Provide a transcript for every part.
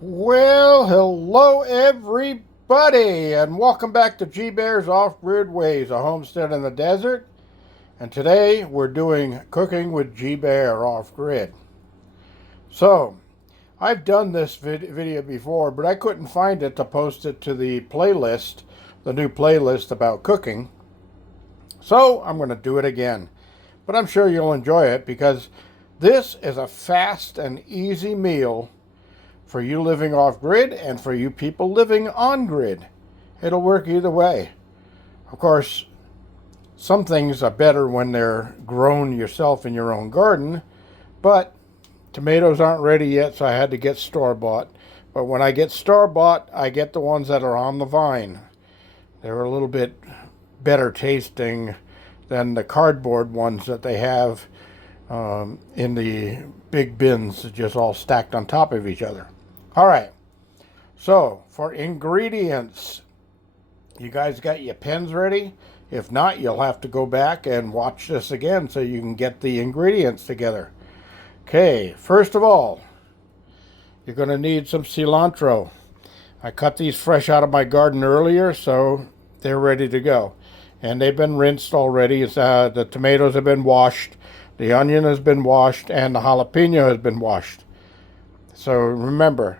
Well, hello everybody, and welcome back to G Bear's Off-Grid Ways, a homestead in the desert. And today we're doing cooking with G Bear off-grid. So, I've done this video before, but I couldn't find it to post it to the playlist, the new playlist about cooking. So, I'm going to do it again. But I'm sure you'll enjoy it because this is a fast and easy meal for you living off grid and for you people living on grid. It'll work either way. Of course, some things are better when they're grown yourself in your own garden, but tomatoes aren't ready yet, so I had to get store-bought. But when I get store-bought, I get the ones that are on the vine. They're a little bit better tasting than the cardboard ones that they have in the big bins, just all stacked on top of each other. All right, so for ingredients, you guys got your pens ready? If not, you'll have to go back and watch this again so you can get the ingredients together. Okay, first of all, you're going to need some cilantro. I cut these fresh out of my garden earlier, so they're ready to go. And they've been rinsed already. The tomatoes have been washed, the onion has been washed, and the jalapeno has been washed. So remember,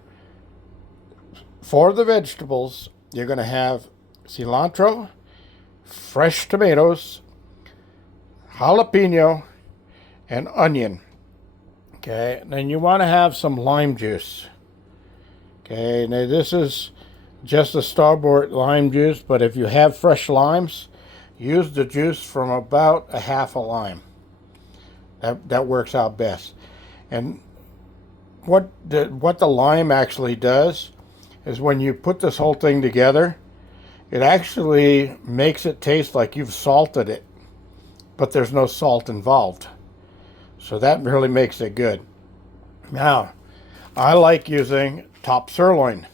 for the vegetables, you're going to have cilantro, fresh tomatoes, jalapeno, and onion. Okay, and then you want to have some lime juice. Okay, now this is just a store-bought lime juice, but if you have fresh limes, use the juice from about a half a lime. That works out best. And what the lime actually does is when you put this whole thing together, it actually makes it taste like you've salted it, but there's no salt involved. So that really makes it good. Now, I like using top sirloin.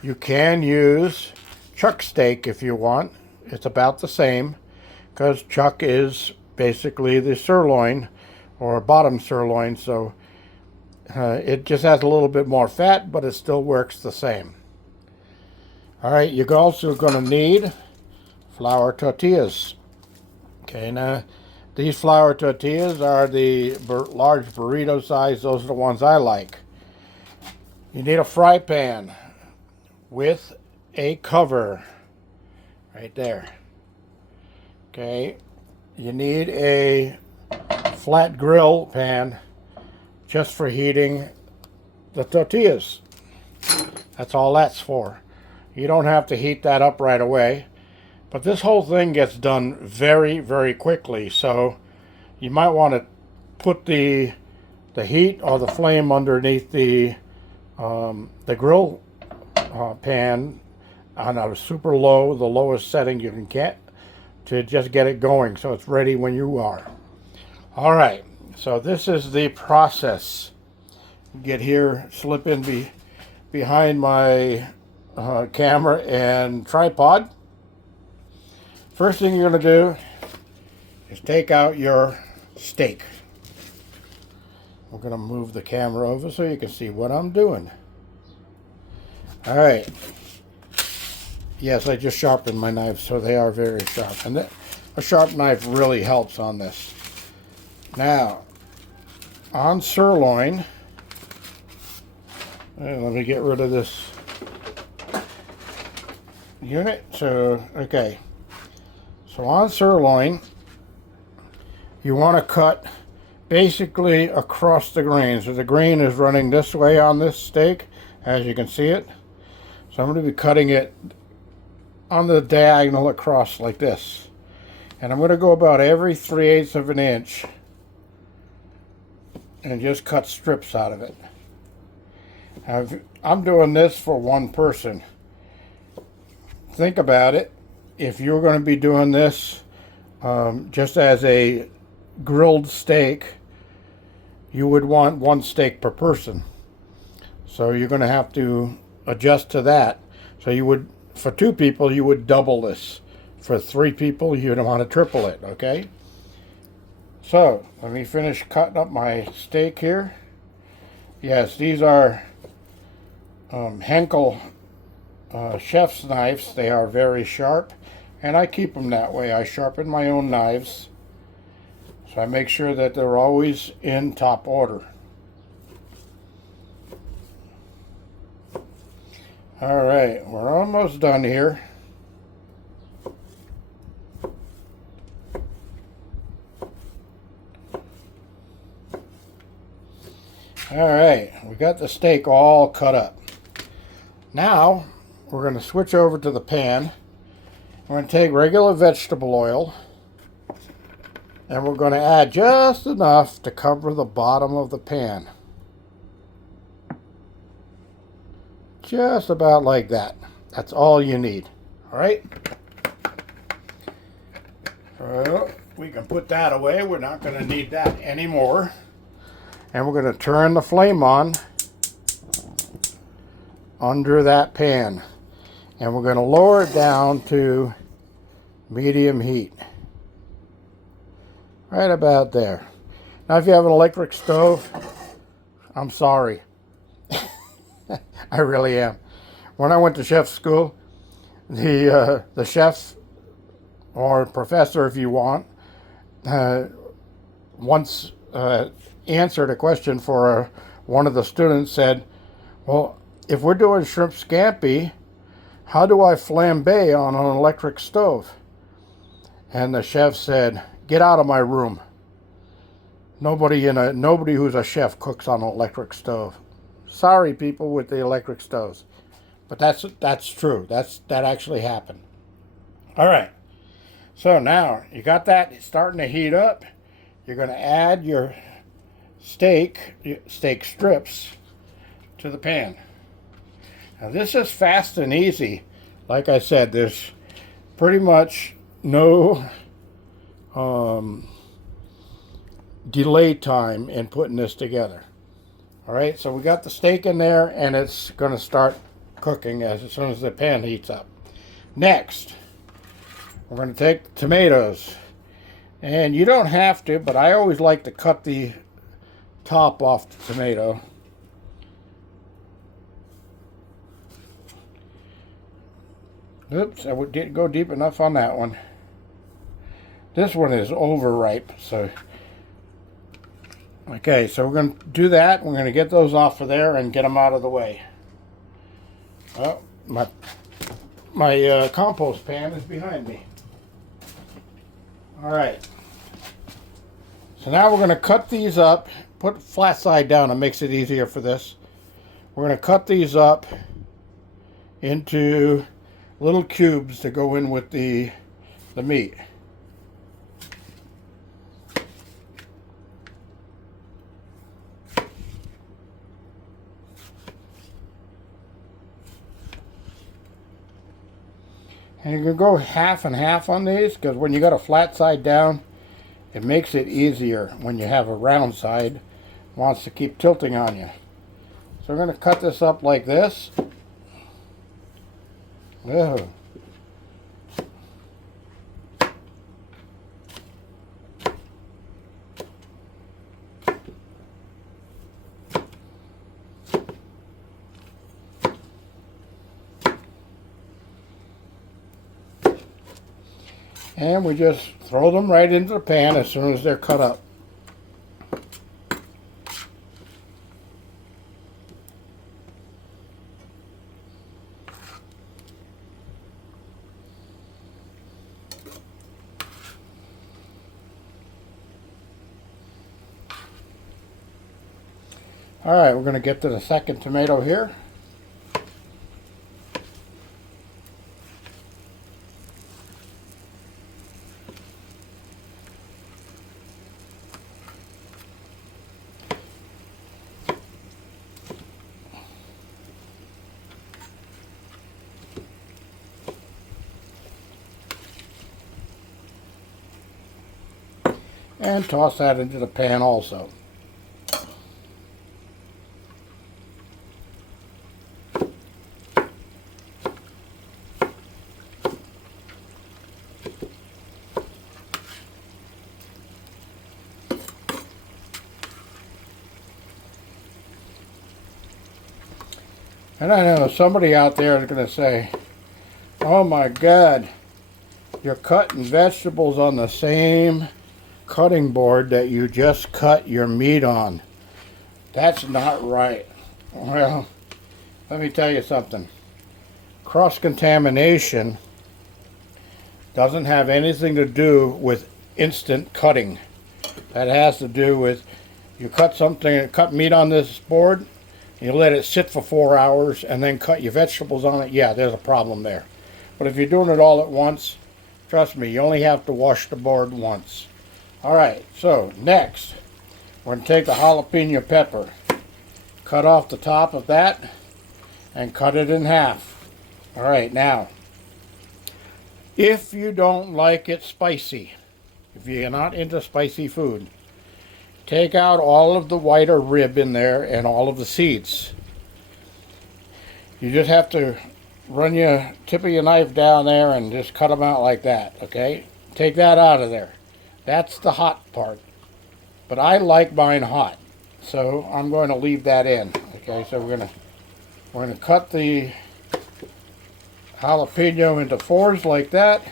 You can use chuck steak if you want. It's about the same because chuck is basically the sirloin or bottom sirloin, so it just has a little bit more fat, but it still works the same. All right, you're also going to need flour tortillas. Okay, now these flour tortillas are the large burrito size. Those are the ones I like. You need a fry pan with a cover right there. Okay, you need a flat grill pan just for heating the tortillas. That's all that's for. You don't have to heat that up right away, but this whole thing gets done very, very quickly, so you might want to put the heat or the flame underneath the grill pan on a super low, the lowest setting you can get, to just get it going so it's ready when you are. All right, so this is the process. Get here, slip in behind my camera and tripod. First thing you're going to do is take out your steak. I'm going to move the camera over so you can see what I'm doing. All right. Yes, I just sharpened my knives, so they are very sharp. And a sharp knife really helps on this. Now, on sirloin, let me get rid of this unit. So, okay. So on sirloin, you want to cut basically across the grain. So the grain is running this way on this steak, as you can see it. So I'm going to be cutting it on the diagonal across like this. And I'm going to go about every 3/8 of an inch and just cut strips out of it. Now, I'm doing this for one person. Think about it. If you're going to be doing this just as a grilled steak, you would want one steak per person. So you're going to have to adjust to that. So you would, for 2 people, you would double this. For 3 people, you'd want to triple it, okay? So, let me finish cutting up my steak here. Yes, these are Henkel chef's knives. They are very sharp, and I keep them that way. I sharpen my own knives, so I make sure that they're always in top order. All right, we're almost done here. All right, we got the steak all cut up. Now, we're going to switch over to the pan. We're going to take regular vegetable oil, and we're going to add just enough to cover the bottom of the pan. Just about like that. That's all you need. All right? So we can put that away. We're not going to need that anymore. And we're going to turn the flame on under that pan. And we're going to lower it down to medium heat. Right about there. Now if you have an electric stove, I'm sorry. I really am. When I went to chef school, the chef, or professor if you want, once answered a question for one of the students, said, well, if we're doing shrimp scampi, how do I flambe on an electric stove? And the chef said, get out of my room. Nobody who's a chef cooks on an electric stove. Sorry, people with the electric stoves, but that's true. That actually happened. All right. So now you got that. It's starting to heat up. You're going to add your steak strips to the pan. Now this is fast and easy. Like I said, there's pretty much no delay time in putting this together. All right, so we got the steak in there, and it's going to start cooking as soon as the pan heats up. Next, we're going to take the tomatoes, and you don't have to, but I always like to cut the top off the tomato. Oops, I didn't go deep enough on that one. This one is overripe, so okay, so we're going to do that. We're going to get those off of there and get them out of the way. Oh, my compost pan is behind me. All right. So now we're going to cut these up. Put flat side down. It makes it easier for this. We're going to cut these up into little cubes to go in with the meat. And you can go half and half on these, because when you got a flat side down, it makes it easier when you have a round side. It wants to keep tilting on you. So we're going to cut this up like this. Oh. And we just throw them right into the pan as soon as they're cut up. All right, we're going to get to the second tomato here. And toss that into the pan also. And I know somebody out there is going to say, oh my God, you're cutting vegetables on the same cutting board that you just cut your meat on. That's not right. Well, let me tell you something. Cross-contamination doesn't have anything to do with instant cutting. That has to do with you cut meat on this board, you let it sit for 4 hours and then cut your vegetables on it. Yeah, there's a problem there. But if you're doing it all at once, trust me, you only have to wash the board once. Alright, so next, we're going to take the jalapeno pepper, cut off the top of that, and cut it in half. Alright, now, if you don't like it spicy, if you're not into spicy food, take out all of the whiter rib in there and all of the seeds. You just have to run your tip of your knife down there and just cut them out like that, okay? Take that out of there. That's the hot part. But I like mine hot, so I'm going to leave that in. Okay, so we're going to cut the jalapeno into 4s like that,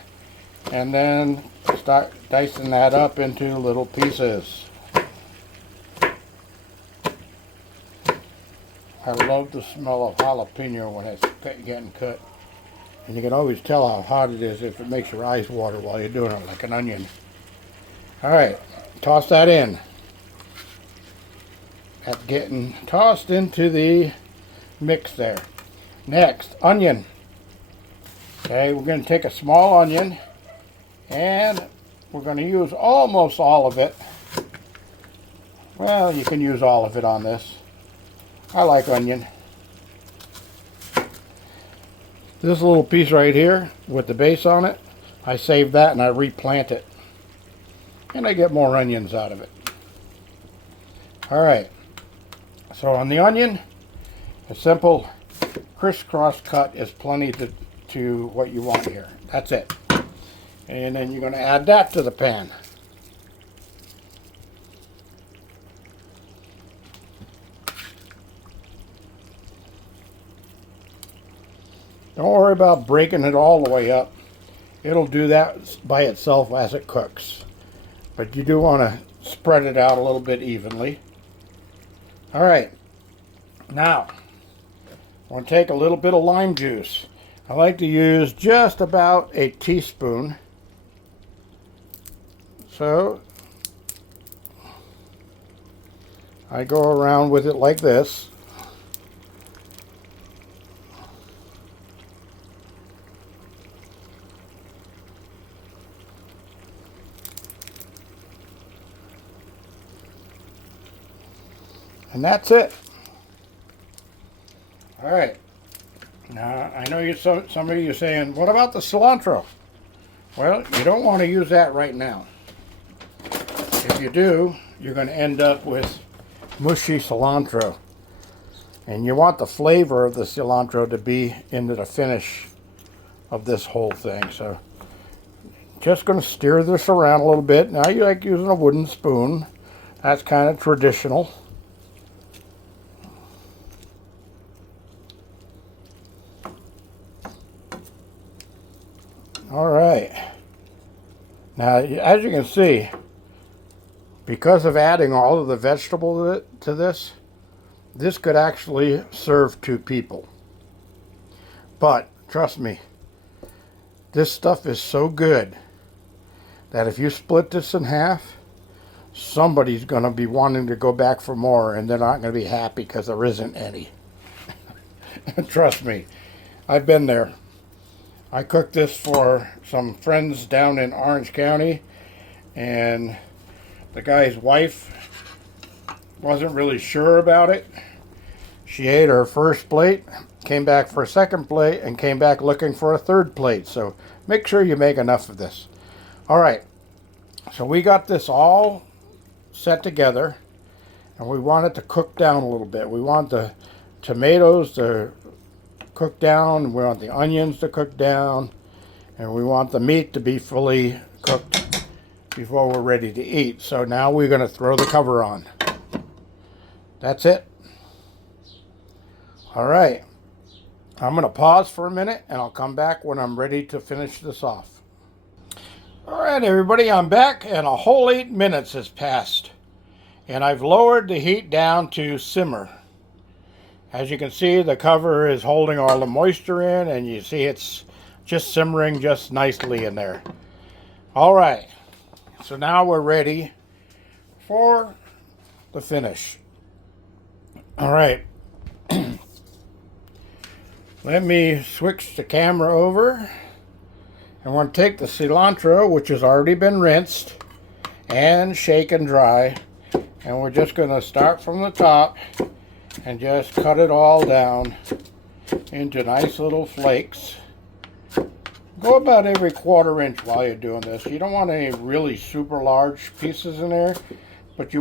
and then start dicing that up into little pieces. I love the smell of jalapeno when it's getting cut. And you can always tell how hot it is if it makes your eyes water while you're doing it, like an onion. Alright, toss that in. That's getting tossed into the mix there. Next, onion. Okay, we're going to take a small onion and we're going to use almost all of it. Well, you can use all of it on this. I like onion. This little piece right here with the base on it, I save that and I replant it. And I get more onions out of it. Alright, so on the onion, a simple crisscross cut is plenty to what you want here. That's it. And then you're going to add that to the pan. Don't worry about breaking it all the way up. It'll do that by itself as it cooks. But you do want to spread it out a little bit evenly. Alright, now I'm going to take a little bit of lime juice. I like to use just about a teaspoon. So I go around with it like this. And that's it. All right. Now, I know some of you are saying, what about the cilantro? Well, you don't want to use that right now. If you do, you're going to end up with mushy cilantro. And you want the flavor of the cilantro to be into the finish of this whole thing. So, just going to stir this around a little bit. Now, you like using a wooden spoon. That's kind of traditional. Alright, now as you can see, because of adding all of the vegetables to this could actually serve 2 people. But, trust me, this stuff is so good that if you split this in half, somebody's going to be wanting to go back for more and they're not going to be happy because there isn't any. Trust me, I've been there. I cooked this for some friends down in Orange County, and the guy's wife wasn't really sure about it. She ate her first plate, came back for a second plate, and came back looking for a third plate. So make sure you make enough of this. Alright, so we got this all set together, and we want it to cook down a little bit. We want the tomatoes to cook down, we want the onions to cook down, and we want the meat to be fully cooked before we're ready to eat. So now we're going to throw the cover on. That's it. Alright, I'm going to pause for a minute and I'll come back when I'm ready to finish this off. All right, everybody, I'm back and a whole 8 minutes has passed. And I've lowered the heat down to simmer. As you can see, the cover is holding all the moisture in, and you see it's just simmering just nicely in there. All right, so now we're ready for the finish. All right, let me switch the camera over. I want to take the cilantro, which has already been rinsed and shaken dry, and we're just going to start from the top and just cut it all down into nice little flakes. Go about every 1/4 inch while you're doing this. You don't want any really super large pieces in there, but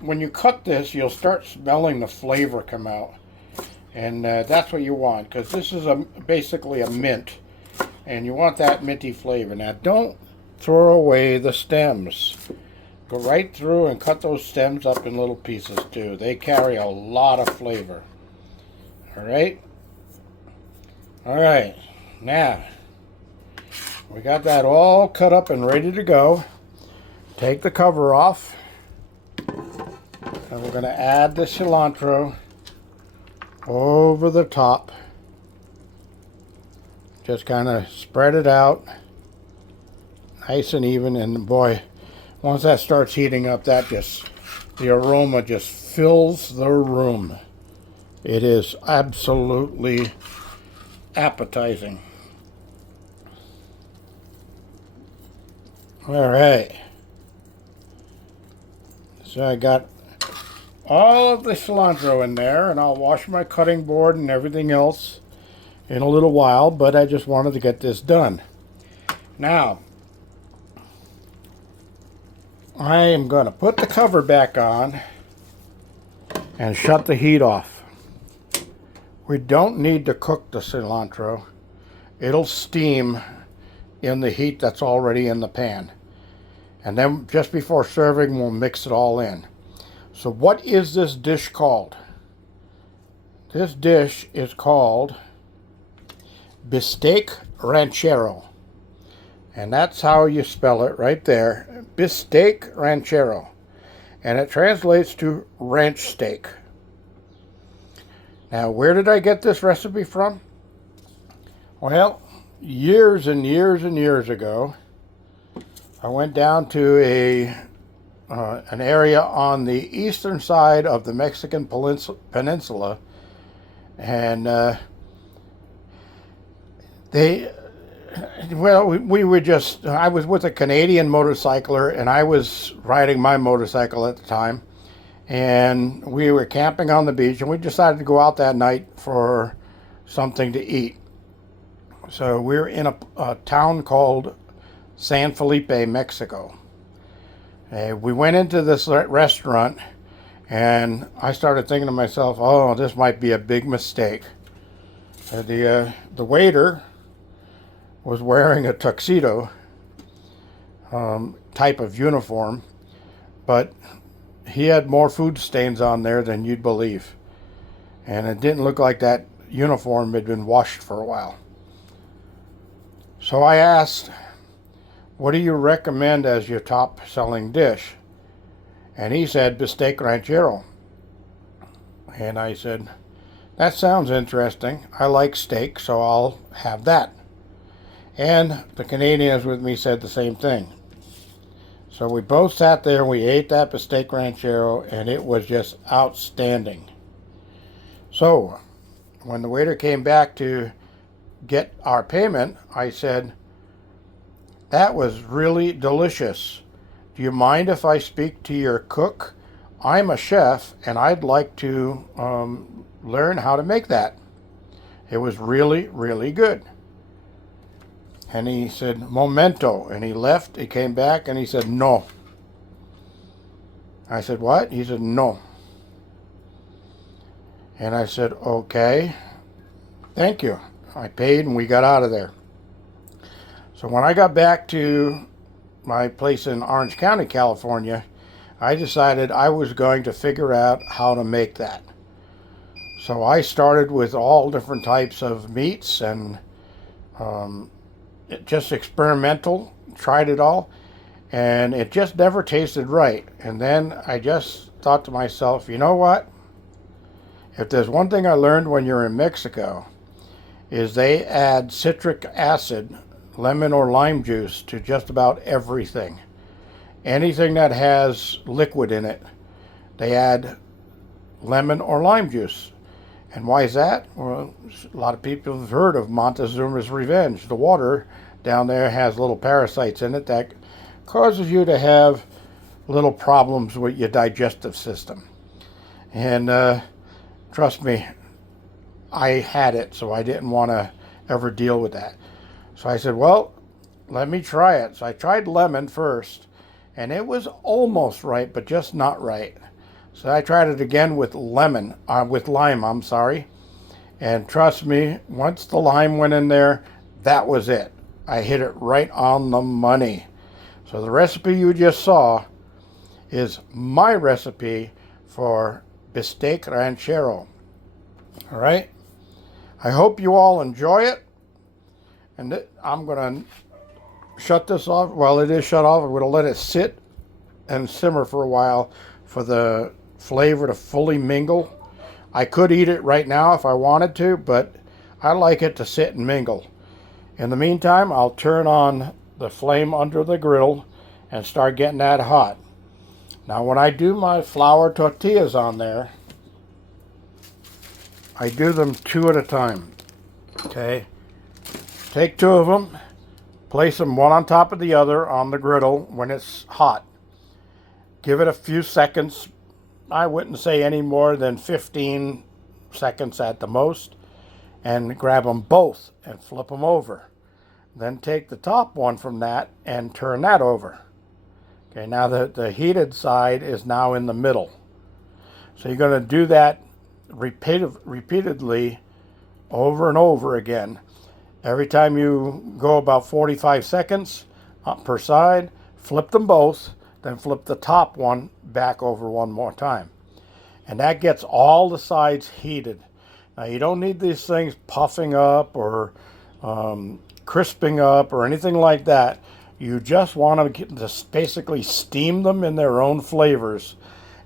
when you cut this, you'll start smelling the flavor come out, and that's what you want, because this is basically a mint, and you want that minty flavor. Now, don't throw away the stems. Go right through and cut those stems up in little pieces too. They carry a lot of flavor. All right. All right. Now, we got that all cut up and ready to go. Take the cover off. And we're going to add the cilantro over the top. Just kind of spread it out nice and even, and boy, once that starts heating up, the aroma just fills the room. It is absolutely appetizing. All right. So I got all of the cilantro in there, and I'll wash my cutting board and everything else in a little while, but I just wanted to get this done. Now, I am going to put the cover back on and shut the heat off. We don't need to cook the cilantro. It'll steam in the heat that's already in the pan. And then just before serving, we'll mix it all in. So what is this dish called? This dish is called Bistek Ranchero. And that's how you spell it right there. Bistek Ranchero. And it translates to ranch steak. Now, where did I get this recipe from? Well, years and years and years ago, I went down to an area on the eastern side of the Mexican peninsula, and I was with a Canadian motorcycler, and I was riding my motorcycle at the time, and we were camping on the beach, and we decided to go out that night for something to eat. So we were in a town called San Felipe, Mexico. We went into this restaurant, and I started thinking to myself, oh, this might be a big mistake. The waiter was wearing a tuxedo type of uniform, but he had more food stains on there than you'd believe. And it didn't look like that uniform had been washed for a while. So I asked, what do you recommend as your top selling dish? And he said, Bistek Ranchero. And I said, that sounds interesting. I like steak, so I'll have that. And the Canadians with me said the same thing. So we both sat there and we ate that Bistek Ranchero, and it was just outstanding. So when the waiter came back to get our payment, I said, that was really delicious. Do you mind if I speak to your cook? I'm a chef, and I'd like to learn how to make that. It was really, really good. And he said, momento. And he left. He came back and he said, no. I said, what? He said, no. And I said, okay. Thank you. I paid and we got out of there. So when I got back to my place in Orange County, California, I decided I was going to figure out how to make that. So I started with all different types of meats and just experimental, tried it all, and it just never tasted right. And then I just thought to myself, you know what? If there's one thing I learned when you're in Mexico, is they add citric acid, lemon or lime juice, to just about everything. Anything that has liquid in it, they add lemon or lime juice. And why is that? Well, a lot of people have heard of Montezuma's Revenge. The water down there has little parasites in it that causes you to have little problems with your digestive system. And trust me, I had it, so I didn't want to ever deal with that. So I said, well, let me try it. So I tried lemon first, and it was almost right, but just not right. So I tried it again with lime, I'm sorry. And trust me, once the lime went in there, that was it. I hit it right on the money. So the recipe you just saw is my recipe for Bistek Ranchero. All right? I hope you all enjoy it. And I'm going to shut this off. Well, it is shut off. I'm going to let it sit and simmer for a while for the flavor to fully mingle. I could eat it right now if I wanted to, but I like it to sit and mingle. In the meantime, I'll turn on the flame under the grill and start getting that hot. Now, when I do my flour tortillas on there, I do them 2 at a time. Okay? Take 2 of them, place them one on top of the other on the griddle when it's hot. Give it a few seconds. I wouldn't say any more than 15 seconds at the most. And grab them both and flip them over. Then take the top one from that and turn that over. Okay, now the heated side is now in the middle. So you're going to do that repeatedly over and over again. Every time you go about 45 seconds per side, flip them both, then flip the top one back over one more time. And that gets all the sides heated. Now, you don't need these things puffing up or crisping up or anything like that. You just want to just basically steam them in their own flavors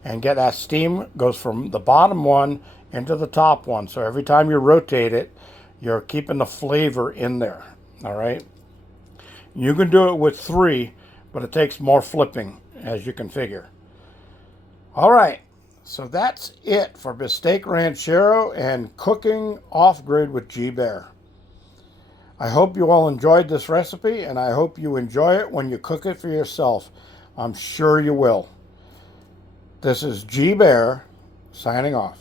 and get that steam goes from the bottom one into the top one. So every time you rotate it, you're keeping the flavor in there. All right. You can do it with 3, but it takes more flipping, as you can figure. All right. So that's it for Bistek Ranchero and cooking off-grid with G-Bear. I hope you all enjoyed this recipe, and I hope you enjoy it when you cook it for yourself. I'm sure you will. This is G-Bear signing off.